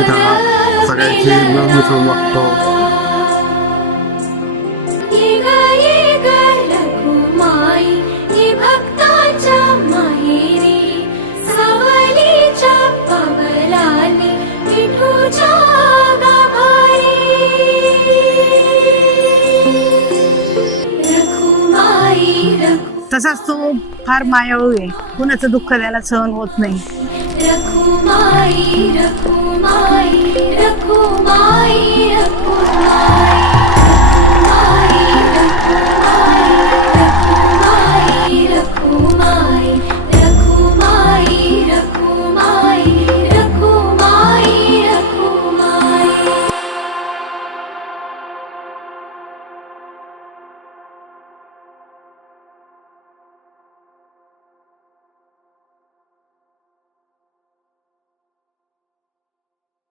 इथं सगळ्यांची मिळून मिसळून वागतो. तसाच तो फार मायाळू आहे, कुणाचं दुःख त्याला सहन होत नाही. रखुमाई रखुमाई रखुमाई रखुमाई